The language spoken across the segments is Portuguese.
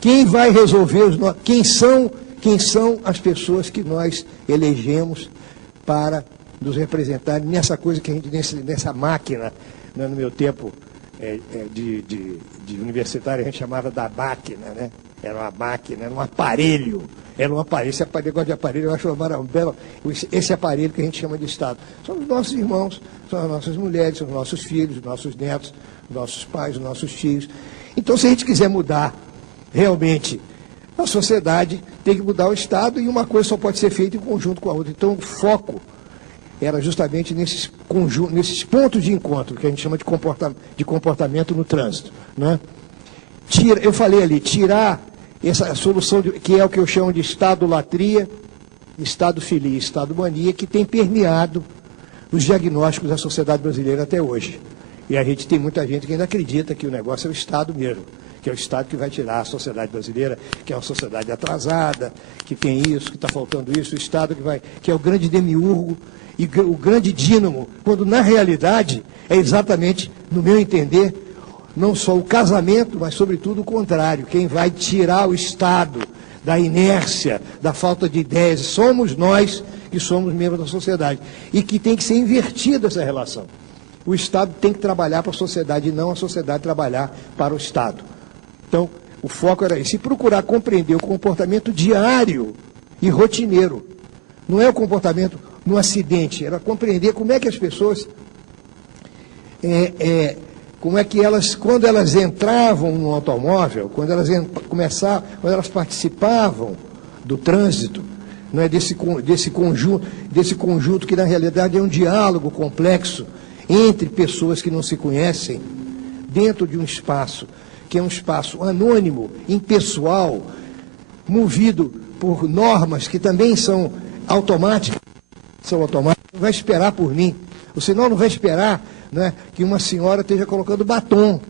Quem vai resolver quem são as pessoas que nós elegemos para nos representarem nessa coisa que a gente, nessa máquina, né, no meu tempo de universitário, a gente chamava da máquina, né? Era uma máquina, era um aparelho. Esse negócio de aparelho, eu acho belo. Esse aparelho que a gente chama de Estado. São os nossos irmãos, são as nossas mulheres, são os nossos filhos, os nossos netos, os nossos pais, os nossos tios. Então, se a gente quiser mudar realmente a sociedade, tem que mudar o Estado, e uma coisa só pode ser feita em conjunto com a outra. Então, o foco era justamente nesses pontos de encontro, que a gente chama de comportamento no trânsito, né? Eu falei ali, tirar essa solução, que é o que eu chamo de Estado-latria, Estado-filia, Estado-mania, que tem permeado os diagnósticos da sociedade brasileira até hoje. E a gente tem muita gente que ainda acredita que o negócio é o Estado mesmo, que é o Estado que vai tirar a sociedade brasileira, que é uma sociedade atrasada, que tem isso, que está faltando isso, o Estado que é o grande demiurgo e o grande dínamo, quando na realidade é exatamente, no meu entender, não só o casamento, mas sobretudo o contrário. Quem vai tirar o Estado da inércia, da falta de ideias, somos nós que somos membros da sociedade. E que tem que ser invertida essa relação. O Estado tem que trabalhar para a sociedade e não a sociedade trabalhar para o Estado. Então, o foco era esse. E procurar compreender o comportamento diário e rotineiro. Não é o comportamento no acidente, era compreender como é que as pessoas... como é que elas, quando elas entravam no automóvel, quando elas participavam do trânsito, não é, desse conjunto que na realidade é um diálogo complexo entre pessoas que não se conhecem, dentro de um espaço que é um espaço anônimo, impessoal, movido por normas que também são automáticas, não vai esperar por mim, o sinal não vai esperar, né, que uma senhora esteja colocando batom,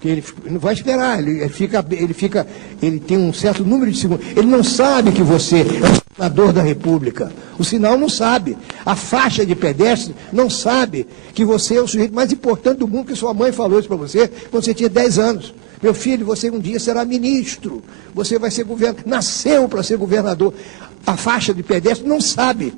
que ele não vai esperar, ele tem um certo número de segundos, ele não sabe que você é o senador da República, o sinal não sabe, a faixa de pedestre não sabe que você é o sujeito mais importante do mundo, que sua mãe falou isso para você quando você tinha 10 anos. Meu filho, você um dia será ministro, você vai ser governador, nasceu para ser governador. A faixa de pedestre não sabe.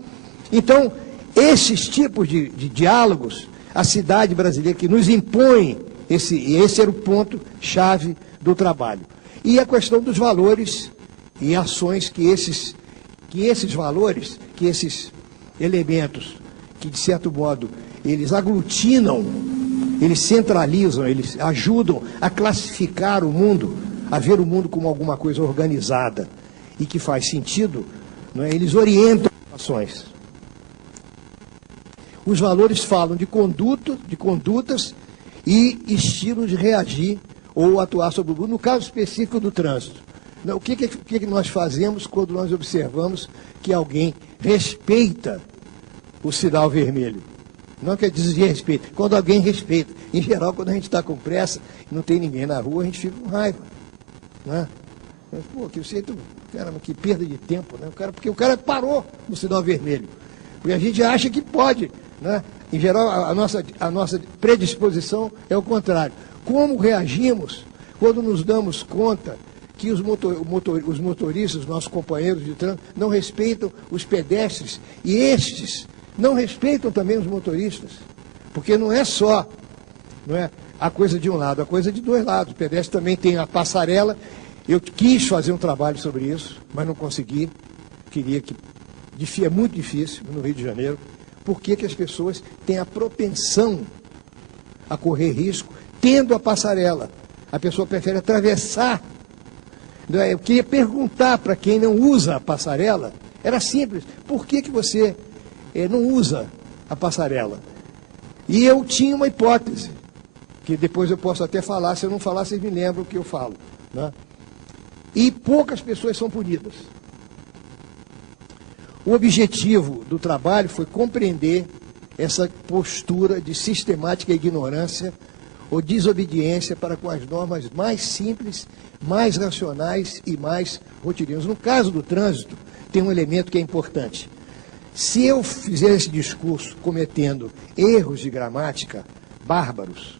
Então, esses tipos de diálogos, a cidade brasileira que nos impõe, esse era o ponto-chave do trabalho. E a questão dos valores e ações que esses valores, que esses elementos, que de certo modo eles aglutinam, eles centralizam, eles ajudam a classificar o mundo, a ver o mundo como alguma coisa organizada e que faz sentido, não é? Eles orientam as ações. Os valores falam de condutas e estilos de reagir ou atuar sobre o mundo, no caso específico do trânsito. O que nós fazemos quando nós observamos que alguém respeita o sinal vermelho? Não quer dizer respeito, quando alguém respeita. Em geral, quando a gente está com pressa e não tem ninguém na rua, a gente fica com raiva. Né? Pô, que jeito, caramba, que perda de tempo, né? Porque o cara parou no sinal vermelho. Porque a gente acha que pode. Né? Em geral, a nossa predisposição é o contrário. Como reagimos quando nos damos conta que os motoristas, nossos companheiros de trânsito, não respeitam os pedestres e estes não respeitam também os motoristas? Porque não é só, não é, a coisa de um lado, a coisa de dois lados. O pedestre também tem a passarela. Eu quis fazer um trabalho sobre isso, mas não consegui. É muito difícil no Rio de Janeiro. Por que as pessoas têm a propensão a correr risco tendo a passarela? A pessoa prefere atravessar. Eu queria perguntar para quem não usa a passarela, era simples, por que você não usa a passarela? E eu tinha uma hipótese, que depois eu posso até falar, se eu não falar, vocês me lembram o que eu falo. Né? E poucas pessoas são punidas. O objetivo do trabalho foi compreender essa postura de sistemática ignorância ou desobediência para com as normas mais simples, mais racionais e mais rotineiras. No caso do trânsito, tem um elemento que é importante. Se eu fizer esse discurso cometendo erros de gramática bárbaros,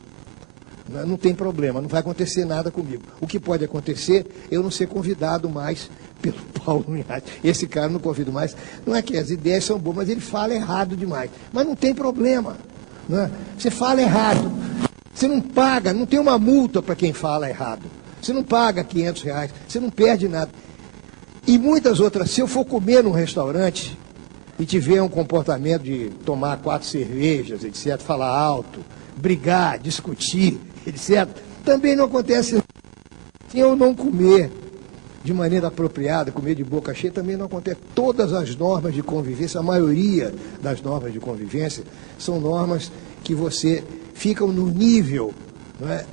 Não tem problema, não vai acontecer nada comigo. O que pode acontecer é eu não ser convidado mais pelo Paulo Unhati. Esse cara eu não convido mais. Não é que as ideias são boas, mas ele fala errado demais. Mas não tem problema. Né? Você fala errado. Você não paga, não tem uma multa para quem fala errado. Você não paga R$500, você não perde nada. E muitas outras, se eu for comer num restaurante e tiver um comportamento de tomar 4 cervejas, etc., falar alto, brigar, discutir, etc., também não acontece. Se eu não comer de maneira apropriada, comer de boca cheia, também não acontece. Todas as normas de convivência, a maioria das normas de convivência, são normas que você ficam no nível, não é,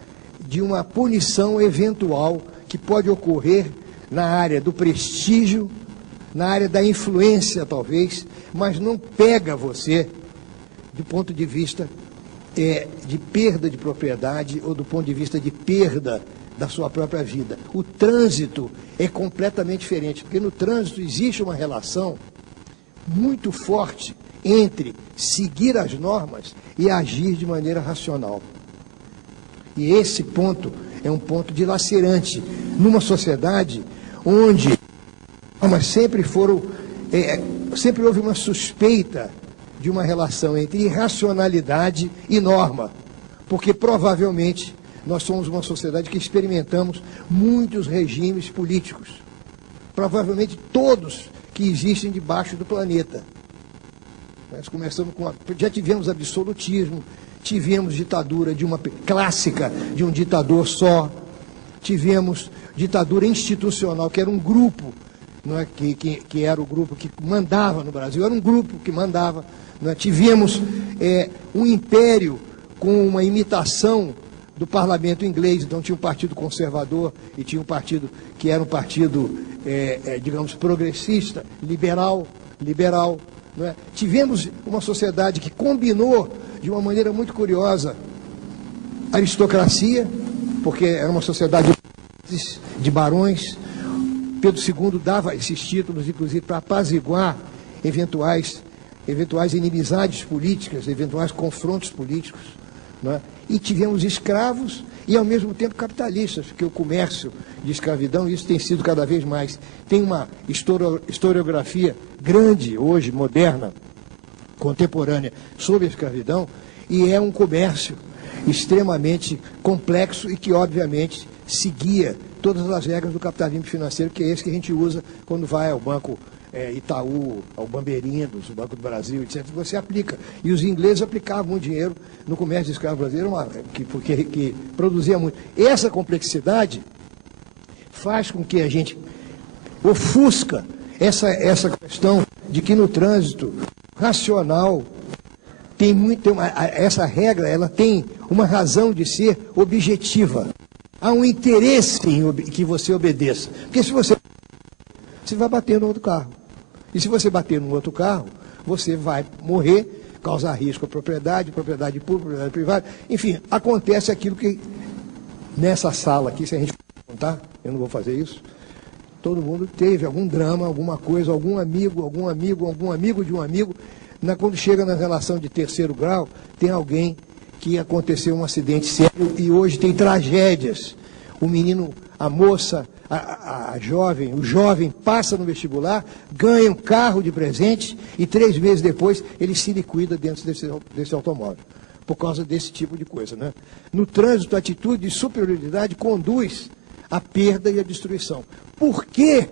de uma punição eventual que pode ocorrer na área do prestígio, na área da influência, talvez, mas não pega você do ponto de vista de perda de propriedade ou do ponto de vista de perda da sua própria vida. O trânsito é completamente diferente, porque no trânsito existe uma relação muito forte entre seguir as normas e agir de maneira racional. E esse ponto é um ponto dilacerante numa sociedade onde sempre houve uma suspeita de uma relação entre irracionalidade e norma, porque provavelmente nós somos uma sociedade que experimentamos muitos regimes políticos, provavelmente todos que existem debaixo do planeta. Nós começamos já tivemos absolutismo, tivemos ditadura clássica de um ditador só, tivemos ditadura institucional, que era um grupo, não é, que era o grupo que mandava no Brasil, era um grupo que mandava. Não é? Tivemos um império com uma imitação do parlamento inglês, então tinha um partido conservador e tinha um partido que era um partido, digamos, progressista, liberal. Não é? Tivemos uma sociedade que combinou de uma maneira muito curiosa aristocracia, porque era uma sociedade de barões. Pedro II dava esses títulos, inclusive, para apaziguar eventuais inimizades políticas, eventuais confrontos políticos. Não é? E tivemos escravos e, ao mesmo tempo, capitalistas, porque o comércio de escravidão, isso tem sido cada vez mais. Tem uma historiografia grande hoje, moderna, contemporânea, sobre a escravidão, e é um comércio extremamente complexo e que, obviamente, seguia todas as regras do capitalismo financeiro, que é esse que a gente usa quando vai ao Banco Itaú, ao Bamberindos, o Banco do Brasil, etc. Você aplica. E os ingleses aplicavam muito dinheiro no comércio de escravo brasileiro, que produzia muito. Essa complexidade faz com que a gente ofusca essa questão de que no trânsito racional essa regra, ela tem uma razão de ser objetiva. Há um interesse em que você obedeça. Porque se você vai bater no outro carro. E se você bater no outro carro, você vai morrer, causar risco à propriedade pública, propriedade privada. Enfim, acontece aquilo que nessa sala aqui, se a gente contar, eu não vou fazer isso, todo mundo teve algum drama, alguma coisa, algum amigo de um amigo. Quando chega na relação de terceiro grau, tem alguém que aconteceu um acidente sério e hoje tem tragédias. O menino, a moça, o jovem passa no vestibular, ganha um carro de presente e 3 meses depois ele se liquida dentro desse automóvel, por causa desse tipo de coisa. Né? No trânsito, a atitude de superioridade conduz à perda e à destruição. Por que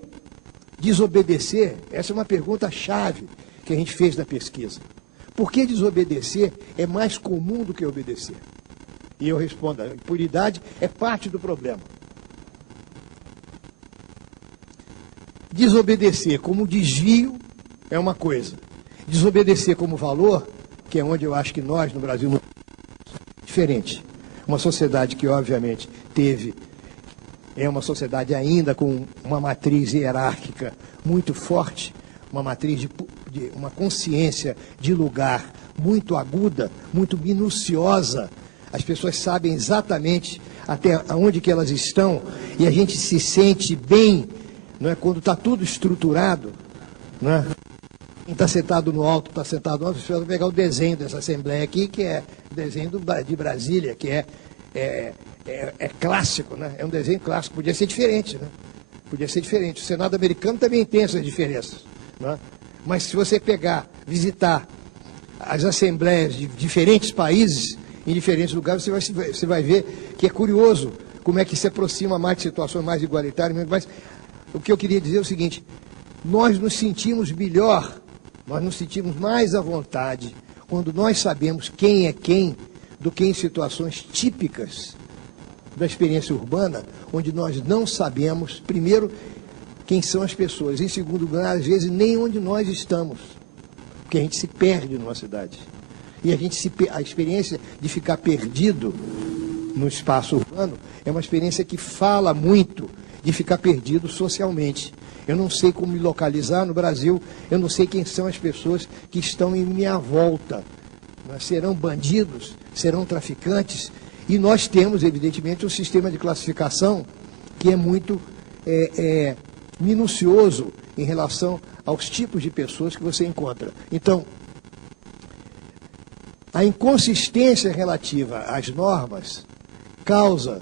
desobedecer? Essa é uma pergunta-chave que a gente fez na pesquisa. Por que desobedecer é mais comum do que obedecer? E eu respondo, a impunidade é parte do problema. Desobedecer como desvio é uma coisa. Desobedecer como valor, que é onde eu acho que nós, no Brasil, não é diferente. Uma sociedade que, obviamente, é uma sociedade ainda com uma matriz hierárquica muito forte, uma matriz de uma consciência de lugar muito aguda, muito minuciosa. As pessoas sabem exatamente até onde que elas estão e a gente se sente bem, não é? Quando está tudo estruturado. Não é? Quem está sentado no alto, está sentado no alto. Você vai pegar o desenho dessa Assembleia aqui, que é o desenho de Brasília, que é é clássico, né? É um desenho clássico, podia ser diferente, né? Podia ser diferente. O Senado americano também tem essas diferenças, né? Mas se você visitar as assembleias de diferentes países, em diferentes lugares, você vai ver que é curioso como é que se aproxima mais de situações mais igualitárias. Mas o que eu queria dizer é o seguinte: nós nos sentimos melhor, nós nos sentimos mais à vontade quando nós sabemos quem é quem do que em situações típicas da experiência urbana, onde nós não sabemos, primeiro, quem são as pessoas, em segundo lugar, às vezes, nem onde nós estamos, porque a gente se perde numa cidade. E a experiência de ficar perdido no espaço urbano é uma experiência que fala muito de ficar perdido socialmente. Eu não sei como me localizar no Brasil, eu não sei quem são as pessoas que estão em minha volta. Serão bandidos, serão traficantes, e nós temos, evidentemente, um sistema de classificação que é muito minucioso em relação aos tipos de pessoas que você encontra. Então, a inconsistência relativa às normas causa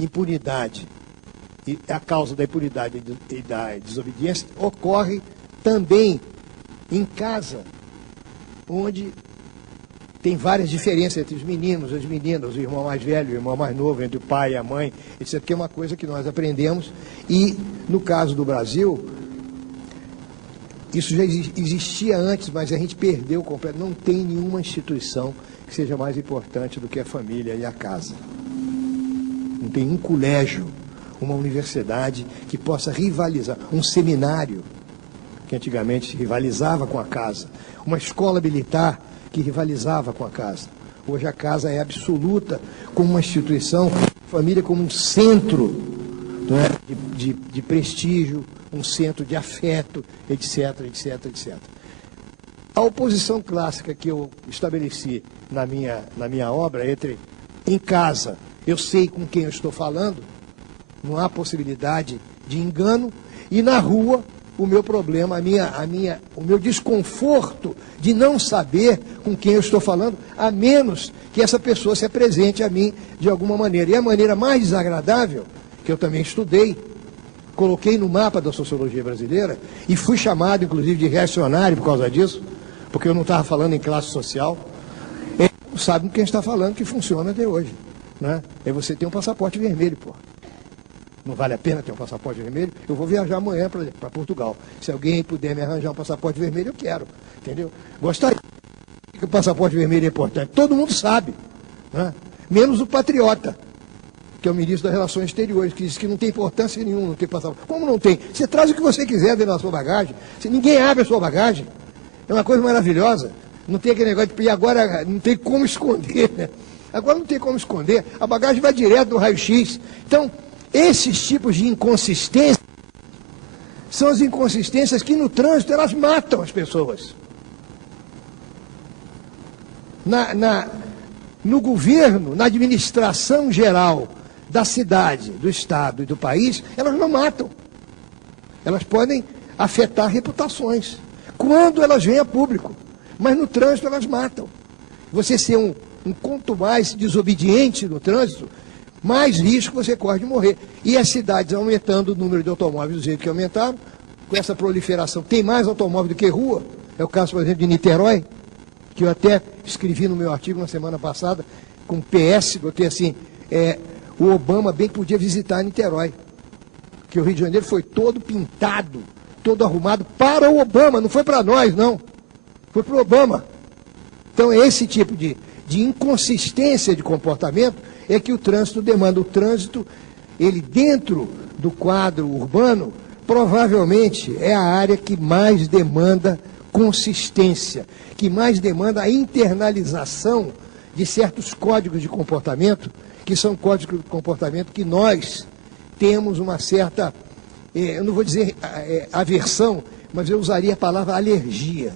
impunidade. E a causa da impunidade e da desobediência ocorre também em casa, onde tem várias diferenças entre os meninos, as meninas, o irmão mais velho, o irmão mais novo, entre o pai e a mãe, etc., que é uma coisa que nós aprendemos. E, no caso do Brasil, isso já existia antes, mas a gente perdeu completamente. Não tem nenhuma instituição que seja mais importante do que a família e a casa. Não tem um colégio, uma universidade que possa rivalizar, um seminário, que antigamente rivalizava com a casa, uma escola militar que rivalizava com a casa. Hoje a casa é absoluta como uma instituição, a família como um centro, não é? de prestígio, um centro de afeto, etc, etc, etc. A oposição clássica que eu estabeleci na minha obra, entre em casa, eu sei com quem eu estou falando, não há possibilidade de engano, e na rua, o meu problema, o meu desconforto de não saber com quem eu estou falando, a menos que essa pessoa se apresente a mim de alguma maneira. E a maneira mais desagradável, que eu também estudei, coloquei no mapa da sociologia brasileira, e fui chamado, inclusive, de reacionário por causa disso, porque eu não estava falando em classe social, sabe com quem está falando, que funciona até hoje, né? É você ter um passaporte vermelho, pô. Não vale a pena ter um passaporte vermelho? Eu vou viajar amanhã para Portugal. Se alguém puder me arranjar um passaporte vermelho, eu quero. Entendeu? Gostaria que o passaporte vermelho é importante. Todo mundo sabe, né? Menos o patriota, que é o ministro das Relações Exteriores, que diz que não tem importância nenhuma não ter passaporte. Como não tem? Você traz o que você quiser dentro da sua bagagem. Ninguém abre a sua bagagem. É uma coisa maravilhosa. Não tem aquele negócio de... E agora não tem como esconder, né? Agora não tem como esconder. A bagagem vai direto no raio-x. Então, esses tipos de inconsistência são as inconsistências que no trânsito elas matam as pessoas. No governo, na administração geral da cidade, do estado e do país, elas não matam. Elas podem afetar reputações, quando elas vêm a público. Mas no trânsito elas matam. Você ser um quanto mais desobediente no trânsito, mais risco você corre de morrer. E as cidades aumentando o número de automóveis do jeito que aumentaram, com essa proliferação, tem mais automóvel do que rua. É o caso, por exemplo, de Niterói, que eu até escrevi no meu artigo na semana passada, com PS, botei assim, o Obama bem podia visitar Niterói, que o Rio de Janeiro foi todo pintado, todo arrumado para o Obama, não foi para nós, não. Foi para o Obama. Então, esse tipo de inconsistência de comportamento é que o trânsito demanda. O trânsito, ele dentro do quadro urbano, provavelmente é a área que mais demanda consistência, que mais demanda a internalização de certos códigos de comportamento, que são códigos de comportamento que nós temos uma certa, eu não vou dizer aversão, mas eu usaria a palavra alergia.